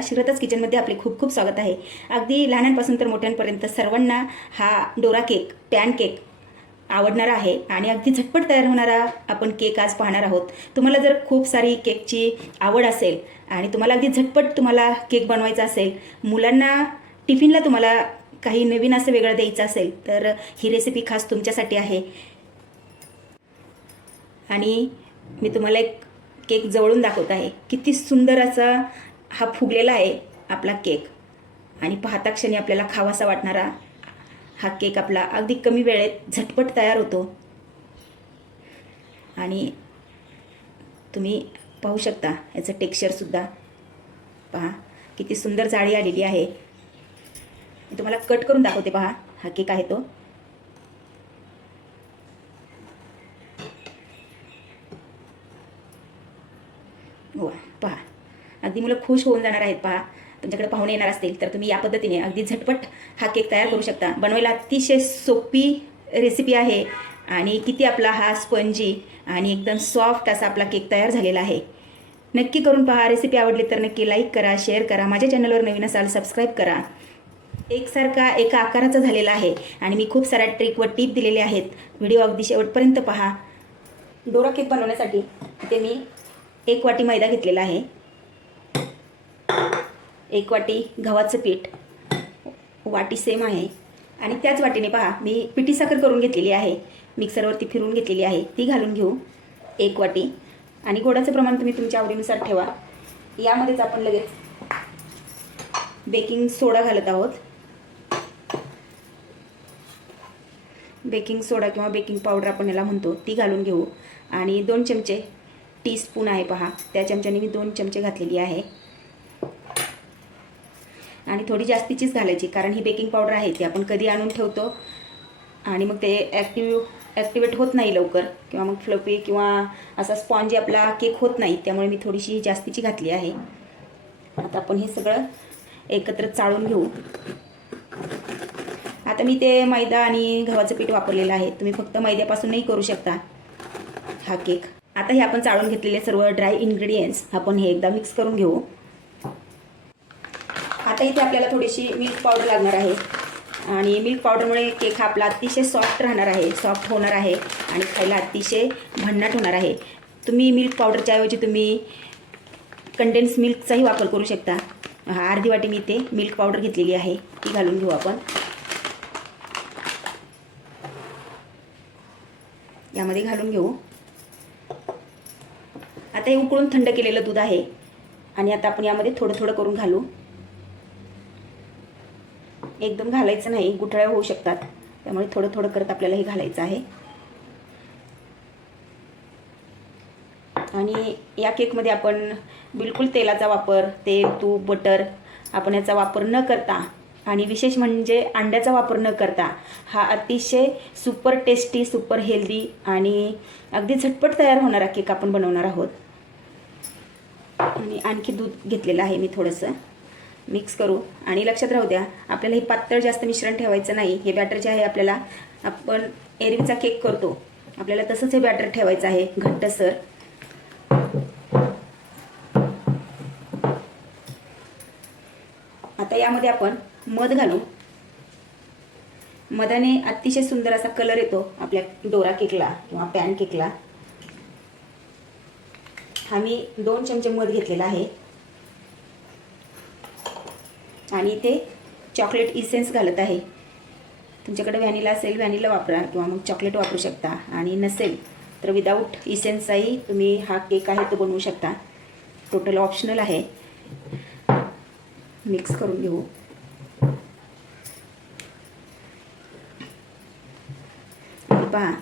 मी किचनमध्ये आपले खूप खूप स्वागत आहे. अगदी लहानांपासून तर मोठ्यांपर्यंत सर्वांना हा डोरा केक पॅन केक आवडणारा आहे आणि अगदी झटपट तयार होणारा आपण केक आज पाहणार आहोत. तुम्हाला जर खूप सारी केकची आवड असेल आणि तुम्हाला अगदी झटपट तुम्हाला केक बनवायचा असेल मुलांना टिफिनला तुम्हाला काही नवीन असं वेगळं द्यायचं असेल तर ही रेसिपी खास तुमच्यासाठी आहे. आणि मी तुम्हाला एक केक जवळून दाखवत आहे. किती सुंदर असा हा फुगलेला आहे आपला केक. आणि पाहता क्षणी आपल्याला खावासा वाटणारा हा केक आपला अगदी कमी वेळेत झटपट तयार होतो. आणि तुम्ही पाहू शकता याचं टेक्स्चरसुद्धा पहा किती सुंदर जाळी आलेली आहे. मी तुम्हाला कट करून दाखवते पहा हा केक आहे तो वा पहा अगदी मुलं खुश होऊन जाणार आहेत पहा. तुमच्याकडे पाहुणे येणार असतील तर तुम्ही या पद्धतीने अगदी झटपट हा केक तयार करू शकता. बनवायला अतिशय सोपी रेसिपी आहे आणि किती आपला हा स्पंजी आणि एकदम सॉफ्ट असा आपला केक तयार झालेला आहे. नक्की करून पहा रेसिपी आवडली तर नक्की लाईक करा शेअर करा. माझ्या चॅनलवर नवीन असाल सबस्क्राईब करा. एकसारखा एका आकाराचा झालेला आहे आणि मी खूप साऱ्या ट्रिक व टीप दिलेल्या आहेत. व्हिडिओ अगदी शेवटपर्यंत पहा. डोरा केक बनवण्यासाठी ते मी एक वाटी मैदा घेतलेला आहे. एक वाटी गव्हाचं पीठ. वाटी सेम आहे. आणि त्याच वाटीने पहा मी पिठी साखर करून घेतलेली आहे. मिक्सरवरती फिरून घेतलेली आहे. ती घालून घेऊ. एक वाटी. आणि गोडाचं प्रमाण तुम्ही तुमच्या आवडीनुसार ठेवा. यामध्येच आपण लगेच बेकिंग सोडा घालत आहोत. बेकिंग सोडा किंवा बेकिंग पावडर आपण याला म्हणतो ती घालून घेऊ. आणि दोन चमचे टीस्पून आहे पहा. त्या चमच्याने मी दोन चमचे घातलेली आहे. आणि थोडी जास्तीचीच घालायची कारण ही बेकिंग पावडर आहे ती आपण कधी आणून ठेवतो. आणि मग ते ॲक्टिव्ह ॲक्टिवेट होत नाही लवकर किंवा मग फ्लपी किंवा असा स्पॉन्जी आपला केक होत नाही त्यामुळे मी थोडीशी जास्तीची घातली आहे. आता आपण हे सगळं एकत्र चाळून घेऊ. आता मी ते मैदा आणि गव्हाचं पीठ वापरलेलं आहे. तुम्ही फक्त मैद्यापासूनही करू शकता हा केक. आता हे आपण चाळून घेतलेले सर्व ड्राय इन्ग्रेडियंट्स आपण हे एकदा मिक्स करून घेऊ. आता इथे आपल्याला थोडीशी मिल्क पावडर लागणार आहे. आणि मिल्क पावडरमुळे केक हा आपला अतिशय सॉफ्ट राहणार आहे. सॉफ्ट होणार आहे आणि खायला अतिशय भन्नाट होणार आहे. तुम्ही मिल्क पावडरच्या ऐवजी तुम्ही कंडेन्स मिल्कचाही वापर करू शकता. हा अर्धी वाटी मी इथे मिल्क पावडर घेतलेली आहे. ती घालून घेऊ आपण. यामध्ये घालून घेऊ. आता हे उकळून थंड केलेलं दूध आहे. आणि आता आपण यामध्ये थोडं थोडं करून घालू. एकदम घालायचं नाही गुठळ्या होऊ शकतात. त्यामुळे थोडं थोडं करत आपल्याला हे घालायचं आहे. आणि या केकमध्ये आपण बिलकुल तेलाचा वापर तेल तूप बटर आपण याचा वापर न करता आणि विशेष म्हणजे अंड्याचा वापर न करता हा अतिशय सुपर टेस्टी सुपर हेल्दी आणि अगदी झटपट तयार होणारा केक आपण बनवणार आहोत. आणि आणखी दूध घेतलेलं आहे मी थोडंसं. मिक्स करू. आणि लक्षात राहू द्या आपल्याला हे पातळ जास्त मिश्रण ठेवायचं नाही. हे बॅटर जे आहे आपल्याला आपण एरवीचा केक करतो. आपल्याला तसंच हे बॅटर ठेवायचं आहे घट्टसर. आता यामध्ये आपण मध घालू. मधाने अतिशय सुंदर असा कलर येतो आपल्या डोरा केकला किंवा पॅन केकला हा मी दोन चमचे मध घेतलेला आहे. आणि इथे चॉकलेट इसेन्स घालत आहे. तुमच्याकडे व्हॅनिला असेल व्हॅनिला वापरा किंवा मग चॉकलेट वापरू शकता. आणि नसेल तर विदाऊट इसेन्सचाही तुम्ही हा केक आहे तो बनवू शकता. टोटल ऑप्शनल आहे. मिक्स करून घेऊ. पहा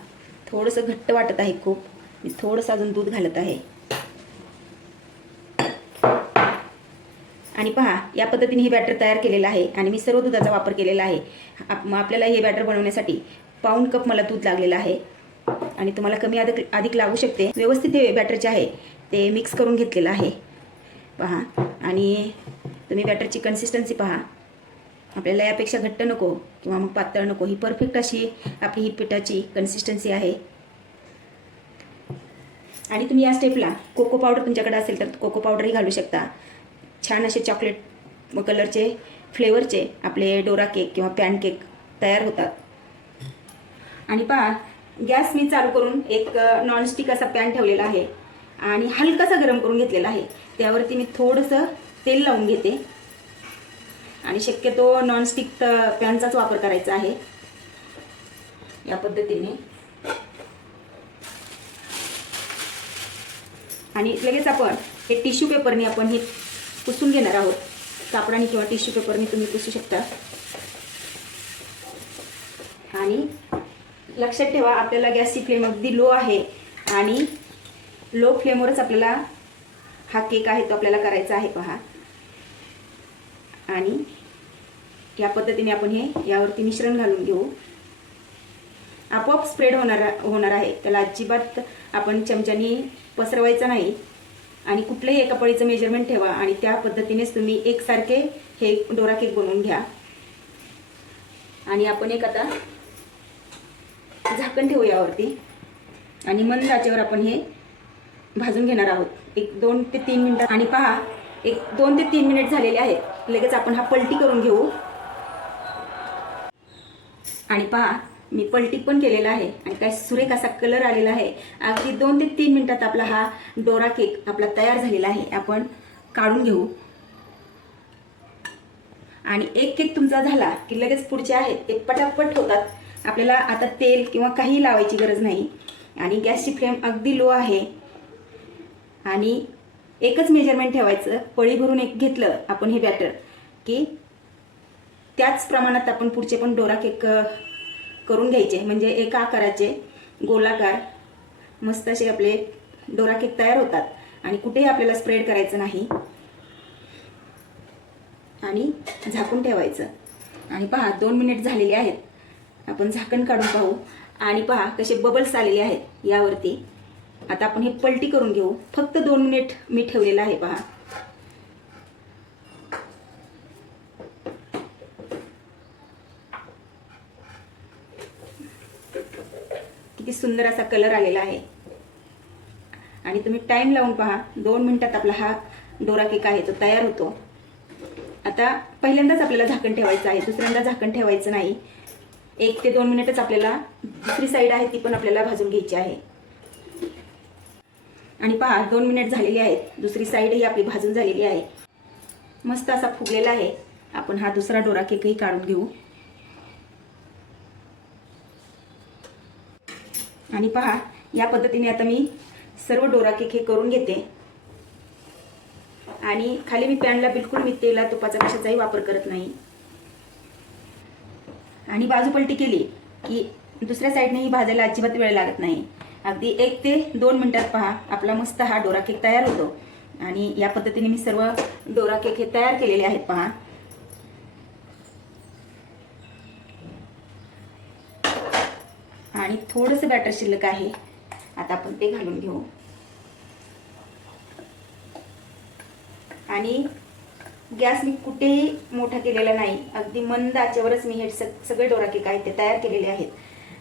थोडंसं घट्ट वाटत आहे खूप. मी थोडंसं अजून दूध घालत आहे. आणि पहा या पद्धतीने हे बॅटर तयार केलेलं आहे आणि मी सर्व दुधाचा वापर केलेला आहे. आप आपल्याला हे बॅटर बनवण्यासाठी पाऊण कप मला दूध लागलेलं आहे. आणि तुम्हाला कमी अधिक अधिक लागू शकते. व्यवस्थित हे बॅटर जे आहे ते मिक्स करून घेतलेलं आहे. पहा आणि तुम्ही बॅटरची कन्सिस्टन्सी पहा. आपल्याला यापेक्षा घट्ट नको किंवा मग पातळ नको. ही परफेक्ट अशी आपली ही पिठाची कन्सिस्टन्सी आहे. आणि तुम्ही या स्टेपला कोको पावडर तुमच्याकडे असेल तर कोको पावडरही घालू शकता. छान असे चॉकलेट कलरचे फ्लेवरचे आपले डोरा केक किंवा पॅन केक तयार होतात. आणि पहा गॅस मी चालू करून एक नॉनस्टिक असा पॅन ठेवलेला आहे आणि हलकासा गरम करून घेतलेला आहे. त्यावरती मी थोडंसं तेल लावून घेते. आणि शक्यतो नॉनस्टिक तर पॅनचाच वापर करायचा आहे. या पद्धतीने. आणि लगेच आपण हे टिश्यू पेपरने आपण हे पुसून घेणार आहोत. कापडाने किंवा टिश्यू पेपरने तुम्ही पुसू शकता. आणि लक्षात ठेवा आपल्याला गॅसची फ्लेम अगदी लो आहे आणि लो फ्लेमवरच आपल्याला हा केक आहे तो आपल्याला करायचा आहे पहा. आणि या पद्धतीने आपण हे यावरती मिश्रण घालून घेऊ. आपोआप स्प्रेड होणार होणार आहे. त्याला अजिबात आपण चमच्यानी पसरवायचं नाही. आणि कुठल्याही एका पळीचं मेजरमेंट ठेवा आणि त्या पद्धतीनेच तुम्ही एकसारखे हे डोरा केक बनवून घ्या. आणि आपण एक आता झाकण ठेवू यावरती. आणि मंद आचेवर आपण हे भाजून घेणार आहोत. एक दोन ते तीन मिनटं. आणि पहा एक दोन ते तीन मिनिट झालेले आहेत. लगेच आपण हा पलटी करून घेऊ. आणि पहा मी पलटी पण केलेला आहे आणि काय सुरेख असा कलर आलेला आहे. अगदी दोन ते तीन मिनटात आपला हा डोरा केक आपला तयार झालेला आहे. आपण काढून घेऊ. आणि एक केक तुमचा झाला की लगेच पुढचे आहेत. ते पटापट होतात. आपल्याला आता तेल किंवा काही लावायची गरज नाही. आणि गॅसची फ्लेम अगदी लो आहे. आणि एकच मेजरमेंट ठेवायचं. पळी भरून एक घेतलं आपण हे बॅटर की त्याच प्रमाणात आपण पुढचे पण डोरा केक करून घ्यायचे. म्हणजे एका आकाराचे गोलाकार मस्त असे आपले डोरा केक तयार होतात. आणि कुठेही आपल्याला स्प्रेड करायचं नाही. आणि झाकून ठेवायचं. आणि पहा दोन मिनिट झालेले आहेत. आपण झाकण काढून पाहू. आणि पहा कसे बबल्स आलेले आहेत यावरती. आता आपण हे पलटी करून घेऊ. फक्त दोन मिनिट मी ठेवलेलं आहे पहा किती सुंदर असा कलर आलेला आहे. आणि तुम्ही टाईम लावून पहा. दोन मिनिटात आपला हा डोरा केक आहे तो तयार होतो. आता पहिल्यांदाच आपल्याला झाकण ठेवायचं आहे. दुसऱ्यांदा झाकण ठेवायचं नाही. एक ते दोन मिनिटच आपल्याला दुसरी साईड आहे ती पण आपल्याला भाजून घ्यायची आहे. आणि पहा दोन मिनिट झालेली आहेत. दुसरी साईडही आपली भाजून झालेली आहे. मस्त असा फुगलेला आहे. आपण हा दुसरा डोरा केकही काढून घेऊ. आणि पहा या पद्धतीने आता मी सर्व डोरा केक हे करून घेते. आणि खाली मी पॅनला बिलकुल मी तेला तुपाचा कशाचाही वापर करत नाही. आणि बाजू पलटी केली की दुसऱ्या साईडनेही भाजायला अजिबात वेळ लागत नाही. अगदी एक ते दोन मिनटात पहा आपला मस्त हा डोरा केक तयार होतो. आणि या पद्धतीने मी सर्व डोरा केक हे तयार केलेले आहेत पहा. आणि थोडंसं बॅटर शिल्लक आहे. आता आपण ते घालून घेऊ. आणि गॅस मी कुठेही मोठा केलेला नाही. अगदी मंद आचेवरच मी हे सग सगळे डोरा केक आहेत ते तयार केलेले आहेत.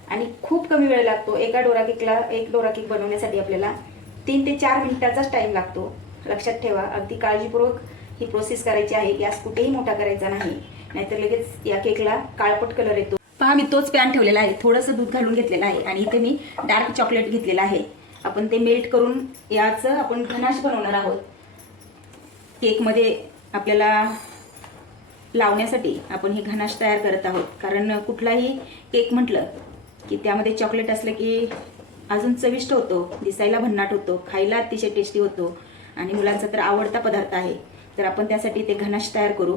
आणि खूप कमी वेळ लागतो. एका डोरा केकला एक डोरा केक बनवण्यासाठी आपल्याला तीन ते चार मिनिटाचाच टाईम लागतो. लक्षात ठेवा अगदी काळजीपूर्वक ही प्रोसेस करायची आहे. गॅस कुठेही मोठा करायचा नाही. नाहीतर लगेच या केकला काळपट कलर येतो. पहा मी तोच पॅन ठेवलेला आहे. थोडंसं दूध घालून घेतलेलं आहे. आणि इथे मी डार्क चॉकलेट घेतलेलं आहे. आपण ते मेल्ट करून याचं आपण घनाश बनवणार आहोत. केकमध्ये आपल्याला लावण्यासाठी आपण हे घनाश तयार करत आहोत. कारण कुठलाही केक म्हटलं की त्यामध्ये चॉकलेट असलं की अजून चविष्ट होतो दिसायला भन्नाट होतो खायला अतिशय टेस्टी होतो. आणि मुलांचा तर आवडता पदार्थ आहे. तर आपण त्यासाठी ते घनाश तयार करू.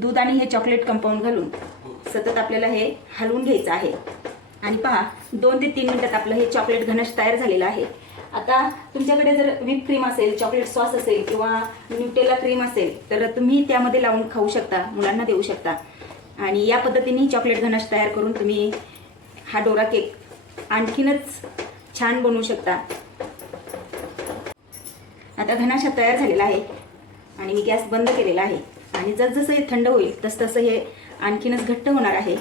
दूध आणि हे चॉकलेट कंपाऊंड घालून सतत आपल्याला हे हलवून घ्यायचं आहे. आणि पहा दोन ते तीन मिनिटात आपलं हे चॉकलेट घनश तयार झालेलं आहे. आता तुमच्याकडे जर व्हिप क्रीम असेल चॉकलेट सॉस असेल किंवा न्यूटेला क्रीम असेल तर तुम्ही त्यामध्ये लावून खाऊ शकता मुलांना देऊ शकता. आणि या पद्धतीने चॉकलेट घनश तयार करून तुम्ही हा डोरा केक आणखीनच छान बनवू शकता. आता घनाशा तयार झालेला आहे. आणि मी गॅस बंद केलेला आहे. आणि जसजसं हे थंड होईल तसतसं हे आणखीनच घट्ट होणार आहे.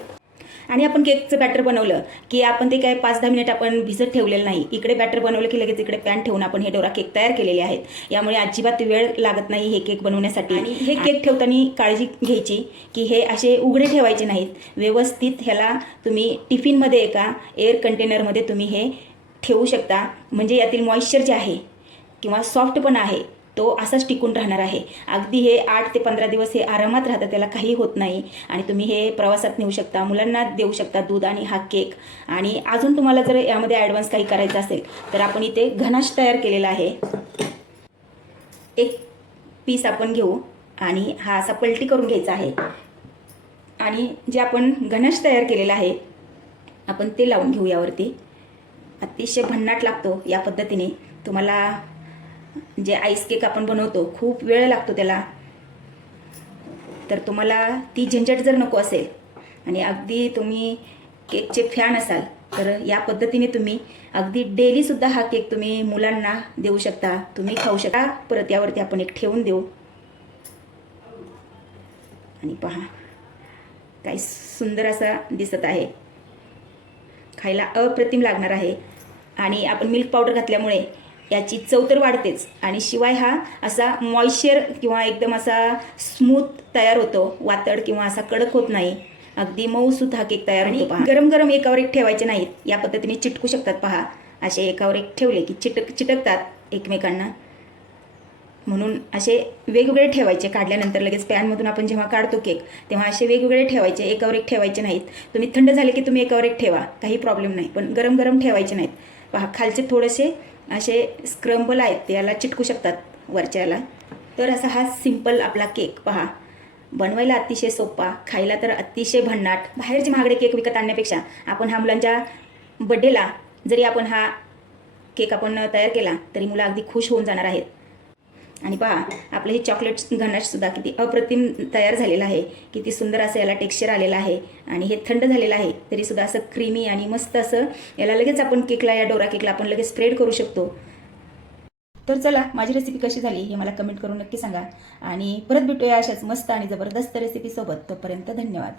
आणि आपण केकचं बॅटर बनवलं की आपण ते काय पाच दहा मिनिट आपण भिजत ठेवलेलं नाही. इकडे बॅटर बनवलं की लगेच इकडे पॅन ठेवून आपण हे डोरा केक तयार केलेले आहेत. यामुळे अजिबात वेळ लागत नाही हे केक बनवण्यासाठी. आणि हे केक ठेवताना काळजी घ्यायची की हे असे उघडे ठेवायचे नाहीत. व्यवस्थित ह्याला तुम्ही टिफिनमध्ये एका एअर कंटेनरमध्ये तुम्ही हे ठेवू शकता. म्हणजे यातील मॉइश्चर जे आहे किंवा सॉफ्ट पण आहे तो असाच टिकून राहणार आहे. अगदी हे आठ ते पंधरा दिवस हे आरामात राहतं त्याला काही होत नाही. आणि तुम्ही हे प्रवासात नेऊ शकता मुलांना देऊ शकता दूध आणि हा केक. आणि अजून तुम्हाला जर यामध्ये ॲडव्हान्स काही करायचं असेल तर आपण इथे घनाश तयार केलेला आहे. एक पीस आपण घेऊ आणि हा असा पलटी करून घ्यायचा आहे. आणि जे आपण घनश तयार केलेला आहे आपण ते लावून घेऊ यावरती. अतिशय भन्नाट लागतो या पद्धतीने. तुम्हाला जे आईस केक आपण बनवतो खूप वेळ लागतो त्याला. तर तुम्हाला ती झंझट जर नको असेल आणि अगदी तुम्ही केकचे फॅन असाल तर या पद्धतीने तुम्ही अगदी डेलीसुद्धा हा केक तुम्ही मुलांना देऊ शकता. तुम्ही खाऊ शकता. परत यावरती आपण एक ठेवून देऊ. आणि पहा काही सुंदर असा दिसत आहे. खायला अप्रतिम लागणार आहे. आणि आपण मिल्क पावडर घातल्यामुळे याची चव तर वाढतेच. आणि शिवाय हा असा मॉइश्चर किंवा एकदम असा स्मूथ तयार होतो. वातड किंवा असा कडक होत नाही. अगदी मऊसूत हा केक तयार होतो पहा. गरम गरम एकावर एक ठेवायचे नाहीत. या पद्धतीने चिटकू शकतात पहा. असे एकावर एक ठेवले की चिटक चिटकतात एकमेकांना. म्हणून असे वेगवेगळे ठेवायचे. काढल्यानंतर लगेच पॅनमधून आपण जेव्हा काढतो केक तेव्हा असे वेगवेगळे ठेवायचे. एकावर एक ठेवायचे नाहीत. तुम्ही थंड झाले की तुम्ही एकावर एक ठेवा. काही प्रॉब्लेम नाही. पण गरम गरम ठेवायचे नाहीत. खालचे थोडेसे असे स्क्रम्बल आहेत ते याला चिटकू शकतात वरच्याला तर असा हा सिंपल आपला केक पहा. बनवायला अतिशय सोपा खायला तर अतिशय भन्नाट. बाहेरचे महागडे केक विकत आणण्यापेक्षा आपण हा मुलांच्या बड्डेला जरी आपण हा केक आपण तयार केला तरी मुलं अगदी खुश होऊन जाणार आहेत. आणि पहा आपलं हे चॉकलेट सुद्धा किती अप्रतिम तयार झालेलं आहे. किती सुंदर असं याला टेक्स्चर आलेलं आहे. आणि हे थंड झालेलं आहे तरी सुद्धा असं क्रीमी आणि मस्त असं याला लगेच आपण केकला या डोरा केकला आपण लगेच स्प्रेड करू शकतो. तर चला माझी रेसिपी कशी झाली हे मला कमेंट करून नक्की सांगा. आणि परत भेटूया अशाच मस्त आणि जबरदस्त रेसिपीसोबत तोपर्यंत धन्यवाद.